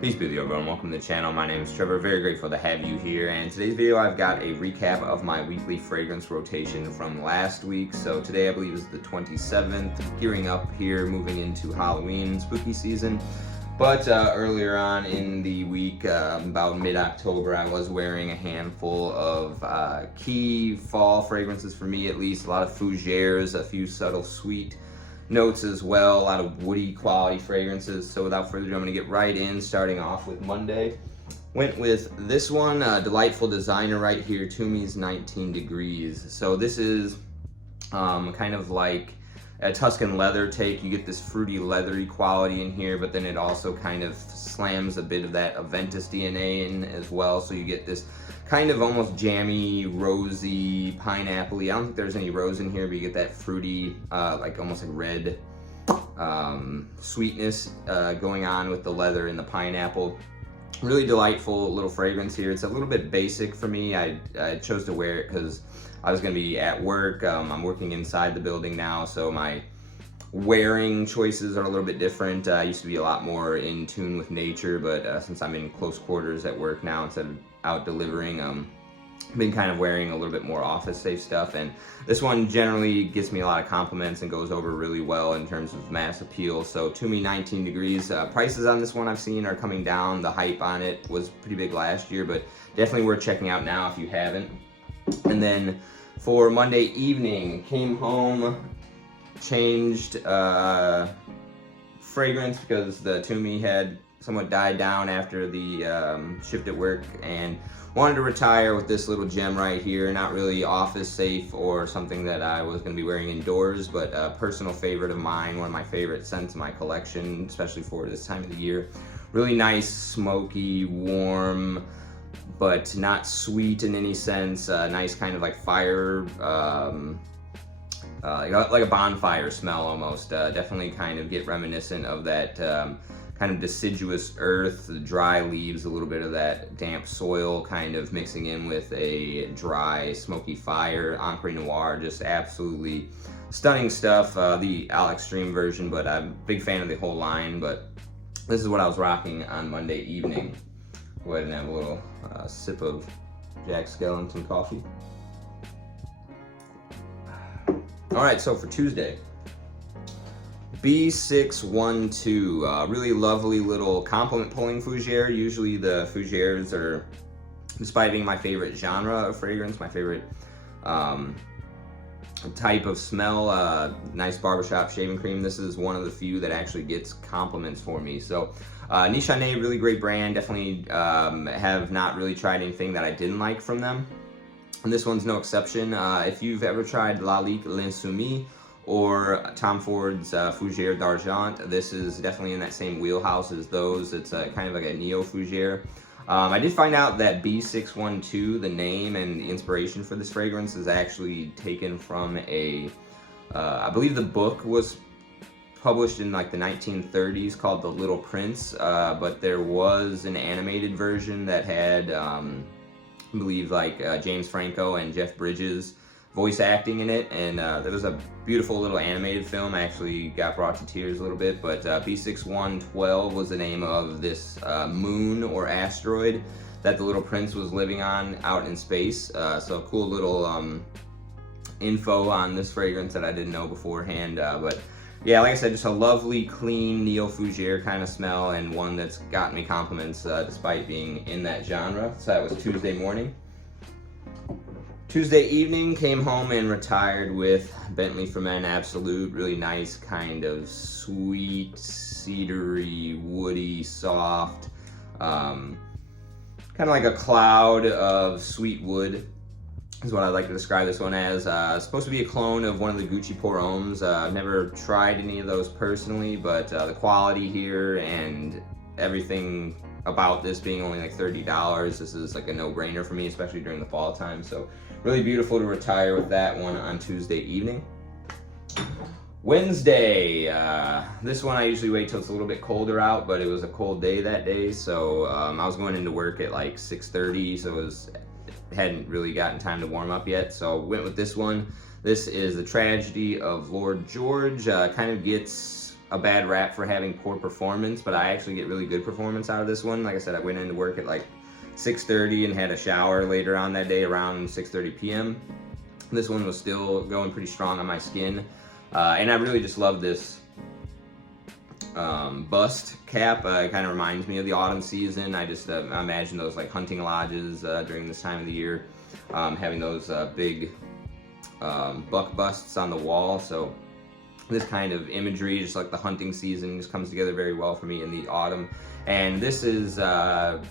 Peace be with you, everyone. Welcome to the channel. My name is Trevor. Very grateful to have you here. And today's video, I've got a recap of my weekly fragrance rotation from last week. So today, I believe, is the 27th. Gearing up here, moving into Halloween, spooky season. But earlier on in the week, about mid-October, I was wearing a handful of key fall fragrances for me, at least. A lot of Fougeres, a few subtle sweet notes as well, a lot of woody quality fragrances. So without further ado, I'm gonna get right in, starting off with Monday. Went with this one, delightful designer right here, Tumi's 19 Degrees. So this is kind of like a Tuscan leather take. You get this fruity, leathery quality in here, but then it also kind of slams a bit of that Aventus DNA in as well. So you get this kind of almost jammy, rosy, pineapple-y. I don't think there's any rose in here, but you get that fruity, like almost like red sweetness going on with the leather and the pineapple. Really delightful little fragrance here. It's a little bit basic for me. I chose to wear it because I was going to be at work. I'm working inside the building now, so my wearing choices are a little bit different. I used to be a lot more in tune with nature, but since I'm in close quarters at work now instead of out delivering, I've been kind of wearing a little bit more office safe stuff, and this one generally gets me a lot of compliments and goes over really well in terms of mass appeal. So Tumi 19 Degrees, prices on this one I've seen are coming down. The hype on it was pretty big last year, but definitely worth checking out now if you haven't. And then for Monday evening, came home, changed fragrance because the Tumi had somewhat died down after the shift at work, and wanted to retire with this little gem right here. Not really office safe or something that I was going to be wearing indoors, but a personal favorite of mine, one of my favorite scents in my collection, especially for this time of the year. Really nice, smoky, warm, but not sweet in any sense. Nice kind of like fire, like a bonfire smell almost. Definitely kind of get reminiscent of that kind of deciduous earth, the dry leaves, a little bit of that damp soil kind of mixing in with a dry, smoky fire. Encre Noire, just absolutely stunning stuff. The Al Extreme version, but I'm a big fan of the whole line, but this is what I was rocking on Monday evening. Go ahead and have a little sip of Jack Skellington coffee. All right, so for Tuesday, B612, really lovely little compliment pulling fougere. Usually the Fougeres are, despite being my favorite genre of fragrance, my favorite type of smell, nice barbershop shaving cream, this is one of the few that actually gets compliments for me. So Nishane, really great brand. Definitely have not really tried anything that I didn't like from them, and this one's no exception. If you've ever tried Lalique L'Insoumis or Tom Ford's Fougere d'Argent, this is definitely in that same wheelhouse as those. It's kind of like a neo Fougere. I did find out that B612, the name and the inspiration for this fragrance, is actually taken from a, I believe the book was published in like the 1930s called The Little Prince, but there was an animated version that had, I believe, like James Franco and Jeff Bridges voice acting in it, and there was a beautiful little animated film. I actually got brought to tears a little bit, but B6112 was the name of this moon or asteroid that the Little Prince was living on out in space. So cool little info on this fragrance that I didn't know beforehand, but yeah, like I said, just a lovely, clean, neo Fougere kind of smell, and one that's gotten me compliments despite being in that genre. So that was Tuesday morning. Tuesday evening, came home and retired with Bentley for Men Absolute. Really nice, kind of sweet, cedary, woody, soft, kind of like a cloud of sweet wood is what I like to describe this one as. It's supposed to be a clone of one of the Gucci Pour Hommes. I've never tried any of those personally, but the quality here and everything about this being only like $30, this is like a no-brainer for me, especially during the fall time. So really beautiful to retire with that one on Tuesday evening. Wednesday, this one I usually wait till it's a little bit colder out, but it was a cold day that day, so I was going into work at like 6:30, so hadn't really gotten time to warm up yet, so went with this one. This is The Tragedy of Lord George. Kind of gets a bad rap for having poor performance, but I actually get really good performance out of this one. Like I said, I went into work at like 6:30 and had a shower later on that day around 6:30 p.m. This one was still going pretty strong on my skin, and I really just love this bust cap. It kind of reminds me of the autumn season. I just imagine those like hunting lodges during this time of the year, having those big buck busts on the wall. So this kind of imagery, just like the hunting season, just comes together very well for me in the autumn. And this is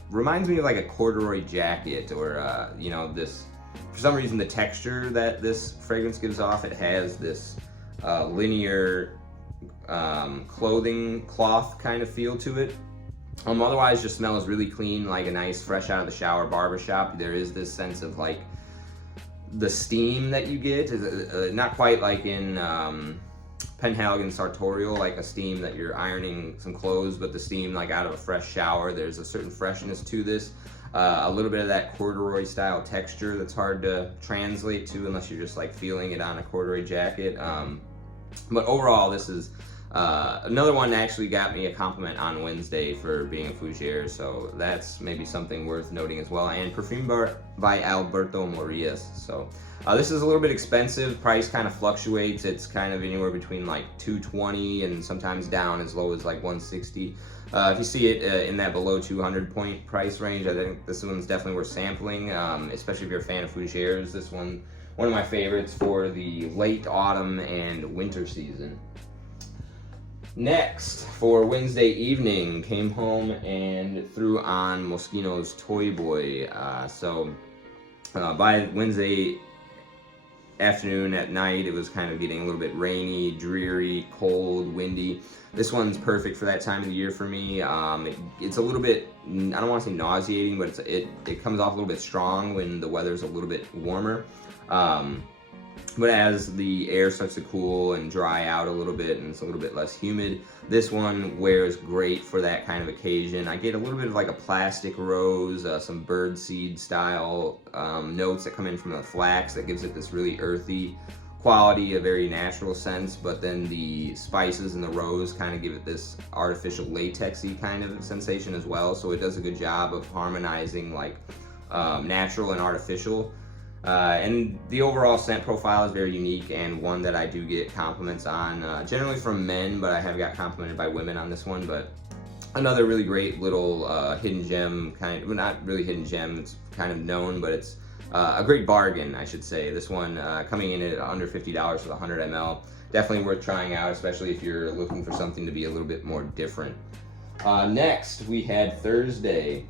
reminds me of like a corduroy jacket, or you know, this, for some reason the texture that this fragrance gives off, it has this linear clothing cloth kind of feel to it. Otherwise just smells really clean, like a nice fresh out of the shower barbershop. There is this sense of like the steam that you get, not quite like in Penhaligon Sartorial, like a steam that you're ironing some clothes, but the steam like out of a fresh shower. There's a certain freshness to this, a little bit of that corduroy style texture that's hard to translate to unless you're just like feeling it on a corduroy jacket. But overall, this is another one that actually got me a compliment on Wednesday for being a Fougeres, so that's maybe something worth noting as well. And perfume by Alberto Morillas. So this is a little bit expensive. Price kind of fluctuates. It's kind of anywhere between like $220 and sometimes down as low as like $160. If you see it in that below 200 point price range, I think this one's definitely worth sampling, especially if you're a fan of Fougeres. This one of my favorites for the late autumn and winter season. Next, for Wednesday evening, came home and threw on Moschino's Toy Boy. By Wednesday afternoon, at night, it was kind of getting a little bit rainy, dreary, cold, windy. This one's perfect for that time of the year for me. It's a little bit, I don't want to say nauseating, but it comes off a little bit strong when the weather's a little bit warmer. But as the air starts to cool and dry out a little bit and it's a little bit less humid, this one wears great for that kind of occasion. I get a little bit of like a plastic rose, some birdseed style notes that come in from the flax that gives it this really earthy quality, a very natural sense, but then the spices and the rose kind of give it this artificial latexy kind of sensation as well. So it does a good job of harmonizing like natural and artificial. And the overall scent profile is very unique and one that I do get compliments on, generally from men, but I have got complimented by women on this one. But another really great little hidden gem, well, not really hidden gem, it's kind of known, but it's a great bargain, I should say. This one coming in at under $50 for the 100 ml. Definitely worth trying out, especially if you're looking for something to be a little bit more different. Next, we had Thursday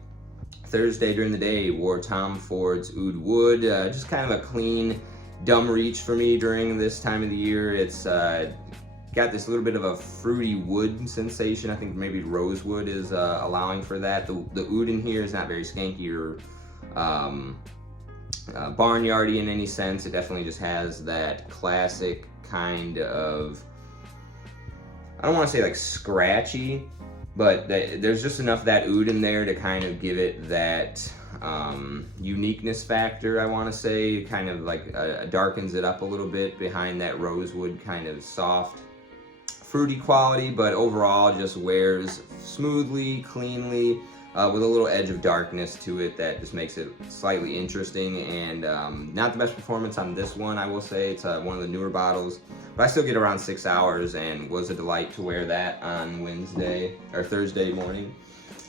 during the day, wore Tom Ford's Oud Wood. Just kind of a clean, dumb reach for me during this time of the year. It's got this little bit of a fruity wood sensation. I think maybe rosewood is allowing for that. The oud in here is not very skanky or barnyardy in any sense. It definitely just has that classic kind of, I don't want to say like scratchy, but there's just enough of that oud in there to kind of give it that uniqueness factor, I want to say. It kind of like darkens it up a little bit behind that rosewood kind of soft, fruity quality, but overall just wears smoothly, cleanly, with a little edge of darkness to it that just makes it slightly interesting. And not the best performance on this one, I will say. It's one of the newer bottles, but I still get around 6 hours, and was a delight to wear that on Thursday morning.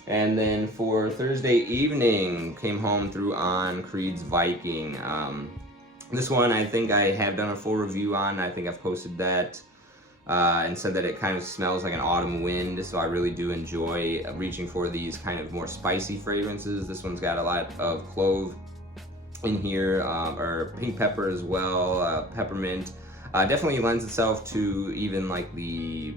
And then for Thursday evening, came home, threw on Creed's Viking. This one I think I have done a full review on. I think I've posted that and said that it kind of smells like an autumn wind, so I really do enjoy reaching for these kind of more spicy fragrances. This one's got a lot of clove in here, or pink pepper as well, peppermint. Definitely lends itself to even like the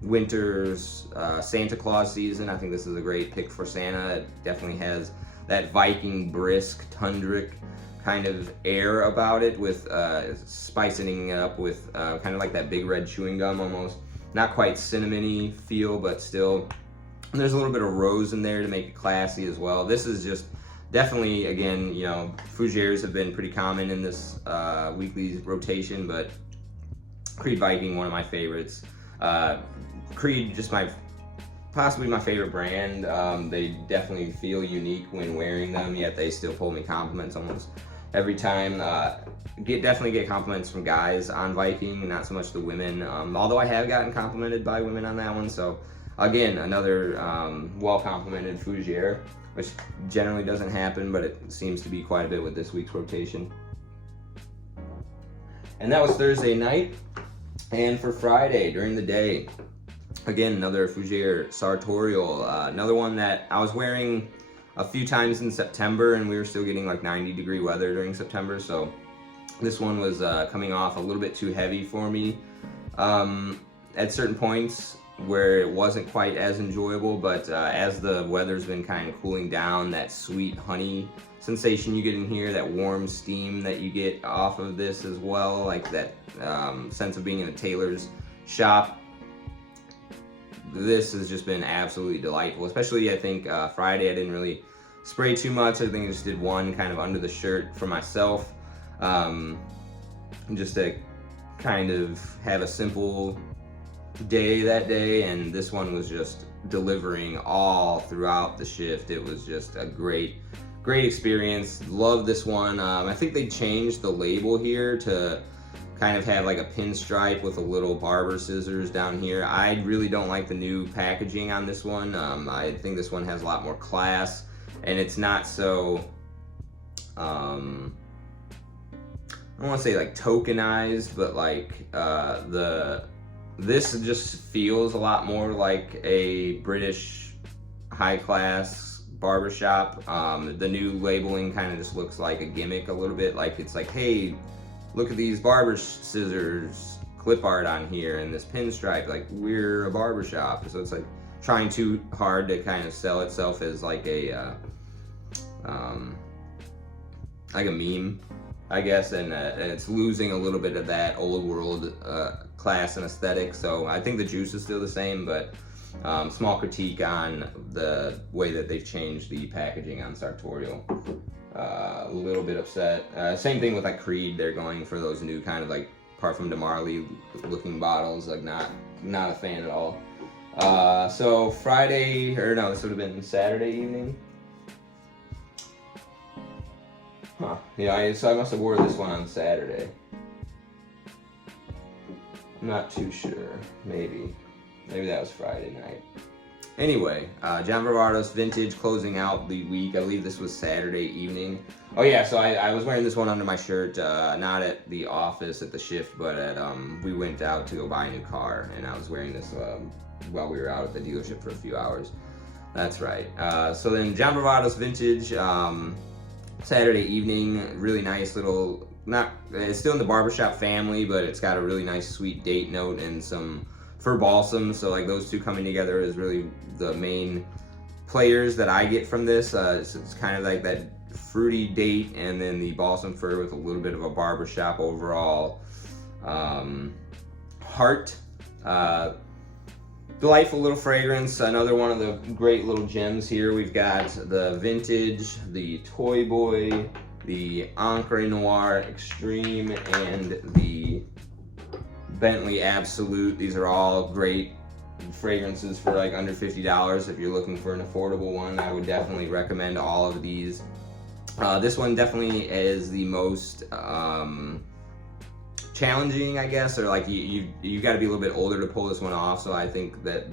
winter's Santa Claus season. I think this is a great pick for Santa. It definitely has that Viking brisk, tundric kind of air about it, with spicing it up with kind of like that big red chewing gum almost. Not quite cinnamony feel, but still there's a little bit of rose in there to make it classy as well. This is just definitely, again, you know, Fougeres have been pretty common in this weekly rotation, but Creed Viking, one of my favorites. Creed, just possibly my favorite brand. They definitely feel unique when wearing them, yet they still pull me compliments almost every time. Definitely get compliments from guys on Viking, not so much the women, although I have gotten complimented by women on that one. So again, another well complimented Fougeres, which generally doesn't happen, but it seems to be quite a bit with this week's rotation. And that was Thursday night. And for Friday, during the day, again, another Fougeres Sartorial, another one that I was wearing a few times in September, and we were still getting like 90-degree weather during September, so this one was coming off a little bit too heavy for me at certain points where it wasn't quite as enjoyable, but as the weather's been kind of cooling down, that sweet honey sensation you get in here, that warm steam that you get off of this as well, like that sense of being in a tailor's shop, this has just been absolutely delightful. Especially, I think Friday I didn't really spray too much. I think I just did one kind of under the shirt for myself, just to kind of have a simple day that day, and this one was just delivering all throughout the shift. It was just a great experience. Love this one. I think they changed the label here to kind of have like a pinstripe with a little barber scissors down here. I really don't like the new packaging on this one. I think this one has a lot more class, and it's not so I don't want to say like tokenized, but like this just feels a lot more like a British high-class barbershop. The new labeling kind of just looks like a gimmick a little bit. Like it's like, hey, look at these barber scissors clip art on here and this pinstripe. Like, we're a barbershop. So it's like trying too hard to kind of sell itself as like a meme, I guess, and it's losing a little bit of that old world class and aesthetic. So I think the juice is still the same, but small critique on the way that they've changed the packaging on Sartorial. A little bit upset. Same thing with like Creed. They're going for those new kind of like Parfum de Marly looking bottles. Like not a fan at all. So Friday, or no, this would have been Saturday evening. Huh. Yeah, so I must have wore this one on Saturday. I'm not too sure. Maybe that was Friday night. Anyway, John Varvatos Vintage closing out the week. I believe this was Saturday evening. Oh yeah, so I was wearing this one under my shirt, not at the office at the shift, but at we went out to go buy a new car, and I was wearing this while we were out at the dealership for a few hours. That's right. So then John Varvatos Vintage, Saturday evening, really nice little, it's still in the barbershop family, but it's got a really nice sweet date note and some fir balsam. So like those two coming together is really the main players that I get from this. It's kind of like that fruity date and then the balsam fir with a little bit of a barbershop overall heart. Delightful little fragrance. Another one of the great little gems here. We've got the Vintage, the Toy Boy, the Encre Noire Extreme, and the Bentley Absolute. These are all great fragrances for like under $50. If you're looking for an affordable one, I would definitely recommend all of these. This one definitely is the most challenging, I guess, or like you got to be a little bit older to pull this one off. So I think that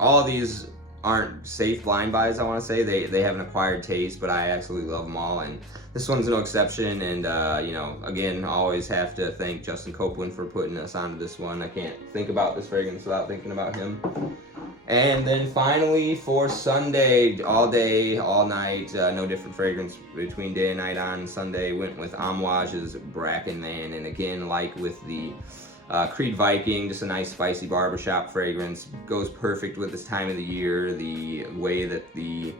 all of these aren't safe blind buys. I want to say they have an acquired taste, but I absolutely love them all, and this one's no exception. And you know, again, always have to thank Justin Copeland for putting us onto this one. I can't think about this fragrance without thinking about him. And then finally for Sunday, all day, all night, no different fragrance between day and night on Sunday, went with Amouage's Bracken Man. And again, like with the Creed Viking, just a nice spicy barbershop fragrance. Goes perfect with this time of the year, the way that the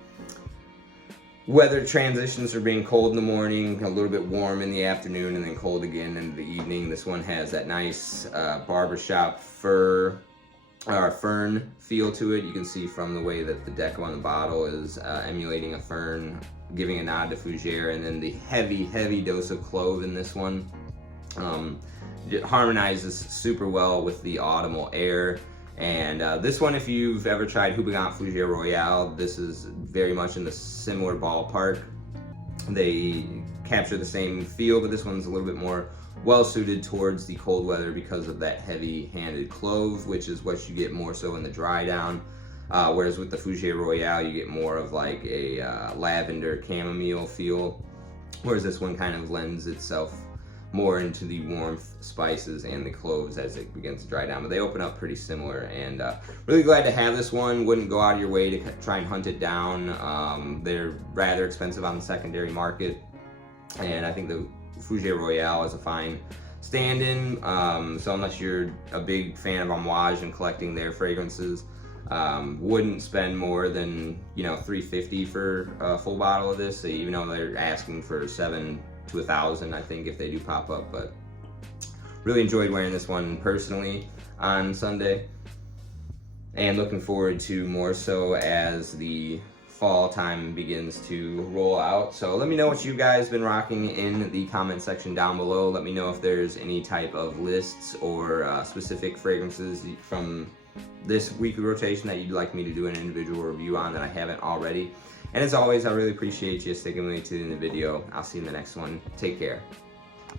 weather transitions are being cold in the morning, a little bit warm in the afternoon, and then cold again in the evening. This one has that nice barbershop fir or fern feel to it. You can see from the way that the deco on the bottle is emulating a fern, giving a nod to Fougeres, and then the heavy dose of clove in this one. it harmonizes super well with the autumnal air. And this one, if you've ever tried Houbigant Fougere Royale, this is very much in the similar ballpark. They capture the same feel, but this one's a little bit more well suited towards the cold weather because of that heavy-handed clove, which is what you get more so in the dry down. Whereas with the Fougere Royale, you get more of like a lavender chamomile feel, whereas this one kind of lends itself more into the warmth, spices, and the cloves as it begins to dry down. But they open up pretty similar, and really glad to have this one. Wouldn't go out of your way to try and hunt it down. They're rather expensive on the secondary market, and I think the Fougere Royale is a fine stand-in. So unless you're a big fan of Amouage and collecting their fragrances, wouldn't spend more than, you know, $350 for a full bottle of this, even though they're asking for $700 to $1,000, I think, if they do pop up. But really enjoyed wearing this one personally on Sunday, and looking forward to more so as the fall time begins to roll out. So let me know what you guys been rocking in the comment section down below. Let me know if there's any type of lists or specific fragrances from this weekly rotation that you'd like me to do an individual review on that I haven't already. And as always, I really appreciate you sticking with me to the end of the video. I'll see you in the next one. Take care.